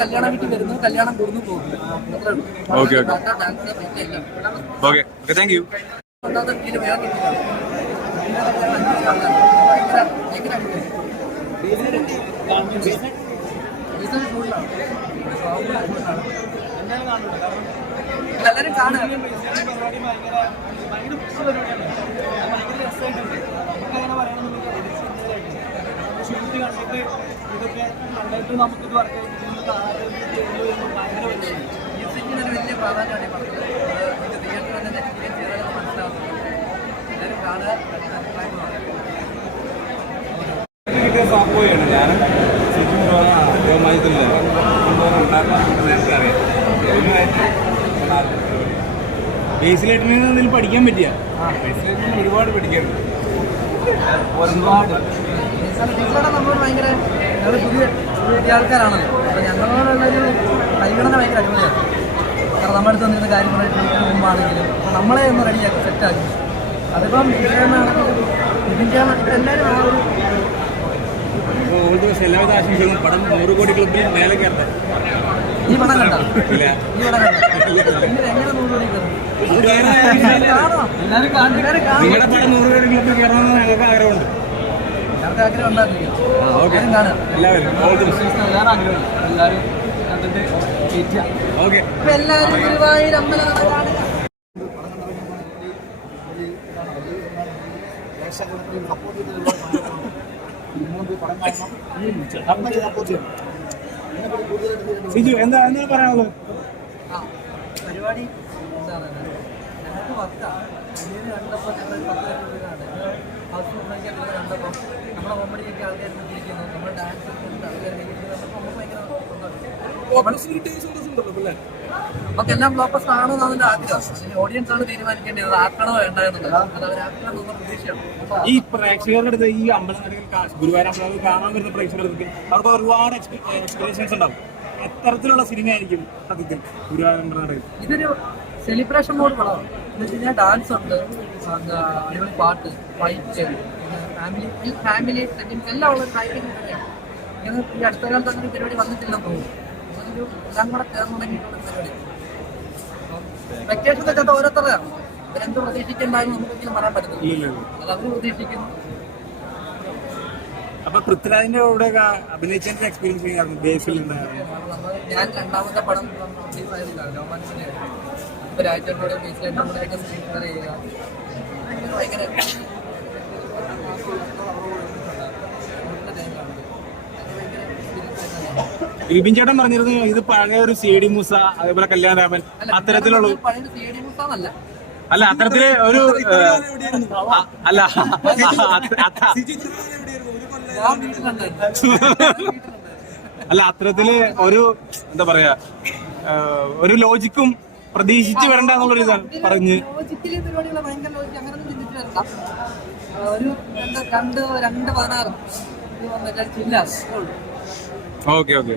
കല്യാണം വീട്ടിൽ വരുന്നു, കല്യാണം കൂടുന്നു പോകുന്നു. Okay okay okay okay thank you. എല്ലാവരും കാണുക. മ്യൂസിക്കിനൊരു വലിയ പ്രാധാന്യമാണ് ഈ പറഞ്ഞത്. തിയേറ്ററിൽ തന്നെ എക്സ്പീരിയൻസ് ചെയ്താൽ മനസ്സിലാവുന്നത്. എല്ലാവരും കാണുക, സംഭവമാണ്. ഞാൻ ശരിക്കും നേരത്തെ അറിയാം. ബേസിലായിട്ട് ഇതിൽ പഠിക്കാൻ പറ്റിയ ബേസിലായിട്ട് ഒരുപാട് പഠിക്കാറുണ്ട്. ഒരുപാട് നമ്മൾ ഭയങ്കര ഞങ്ങൾ പുതിയ ആൾക്കാരാണല്ലോ. അപ്പോൾ ഞങ്ങളോടുള്ളൊരു പരിഗണന ഭയങ്കര അടിപൊളിയാണ്. കാരണം നമ്മുടെ അടുത്ത് വന്നിരുന്ന കാര്യങ്ങൾ മുമ്പാണെങ്കിലും അപ്പോൾ നമ്മളെ ഒന്ന് റെഡിയാക്കി സെറ്റാക്കി. അതിപ്പം ഇതിനാണെങ്കിലും ഇതിൻ്റെ എല്ലാവരും ആ ഒരു ഓൾ ദി ബെസ്റ്റ്, എല്ലാവിധ ആശംസകളും. പടം 100 കോടി ക്ലബിൽ മേലെ കയറട്ടെ. ഈ പടം കണ്ടോ? ഇല്ല, ഈ പടം കണ്ടോ? എങ്ങനെ 100 കോടി കയറും? നിങ്ങളുടെ പടം 100 കോടി ക്ലബിൽ കയറണമെന്ന് ഞങ്ങൾക്ക് ആഗ്രഹമുണ്ട്. ഞങ്ങൾക്ക് ആഗ്രഹം ഉണ്ടായിരുന്നില്ല. എല്ലാവരും ഓൾ ദി ബെസ്റ്റ്. എല്ലാവരും കണ്ടിട്ട് ഓക്കെ. എല്ലാവരും ഗുരുവായൂർ അമ്പലം കാണുക. സിജു എന്താ പറയാനുള്ളത്? പരിപാടി എന്താണ് ഞങ്ങൾക്ക് വർക്കാണ്. കണ്ടപ്പോൾ ഞങ്ങൾ 10 ഹൗസ് കണ്ടപ്പോൾ നമ്മളെ കോമഡിയൊക്കെ ആൾക്കാർ ഇരിക്കുന്നു, നമ്മുടെ ഡാൻസ് ആൾക്കാർ നമുക്ക് ഭയങ്കര നമുക്കെല്ലാം ബ്ലോക്കസ് ആണോ എന്നതിന്റെ ആഗ്രഹം. ഓഡിയൻസ് ആണ് തീരുമാനിക്കേണ്ടത് ആക്കണോ വേണ്ടതെന്നുള്ളത്. അത് അവരാക്കണം എന്നുള്ള പ്രതീക്ഷയാണ്. ഈ പ്രേക്ഷകരുടെ അടുത്ത് ഈ അമ്പലനടയിൽ ഗുരുവായൂർ അമ്പലത്തിൽ കാണാൻ വരുന്ന പ്രേക്ഷകരുടെ അടുത്ത് അവർക്ക് ഒരുപാട് എക്സ്പെക്ടേഷൻസ് ഉണ്ടാവും. എത്തരത്തിലുള്ള സിനിമയായിരിക്കും സത്യത്തിൽ ഗുരുവായൂർ അമ്പലനടയിൽ? ഇതൊരു സെലിബ്രേഷൻ മോഡ് പടമാണ്. എന്ന് വെച്ച് കഴിഞ്ഞാൽ ഡാൻസ് ഉണ്ട്, അടിപൊളി പാട്ട്, ഫൈറ്റ്, ഫാമിലി സെറ്റിംഗ്സ് എല്ലാം ഉള്ള ഒരു ടൈപ്പിംഗ് തന്നെയാണ്. ഇങ്ങനെ ഈ അടുത്ത കാലത്ത് അങ്ങനെ പരിപാടി വന്നിട്ടില്ലെന്ന് തോന്നുന്നു. അതൊരു എല്ലാം കൂടെ ചേർന്നുണ്ടെങ്കിലുള്ള പരിപാടി. വെക്കേഷൻ വെച്ചാൽ ഓരോരുത്തരാണ്. അവരെന്ത് പ്രതീക്ഷിക്കേണ്ടായെന്ന് നമുക്കൊരിക്കലും പറയാൻ പറ്റത്തില്ല. അത് അവർ പ്രതീക്ഷിക്കുന്നു. അപ്പൊ പൃഥ്വിരാജിന്റെ കൂടെ അഭിനയിച്ചതിന്റെ എക്സ്പീരിയൻസ് ബേസിൽ ഞാൻ രണ്ടാമത്തെ പടം റിലീസായിരുന്നില്ല, രോമാൻസിന്റെ രാജ്യത്തോടെ ബേസിലായിട്ട് കൂടെയൊക്കെ സ്ക്രീൻ ചെയ്യുക ഭയങ്കര വിപിൻ ചേട്ടൻ പറഞ്ഞിരുന്നു ഇത് പഴയ ഒരു CD മൂസ, അതേപോലെ കല്യാണരാമൻ അത്തരത്തിലുള്ള അല്ല അത്തരത്തില് ഒരു അല്ല അല്ല അത്തരത്തില് ഒരു എന്താ പറയാ ഒരു ലോജിക്കും പ്രതീക്ഷിച്ച് വരണ്ട എന്നുള്ളൊരു ഇതാണ് പറഞ്ഞ്. Okay okay.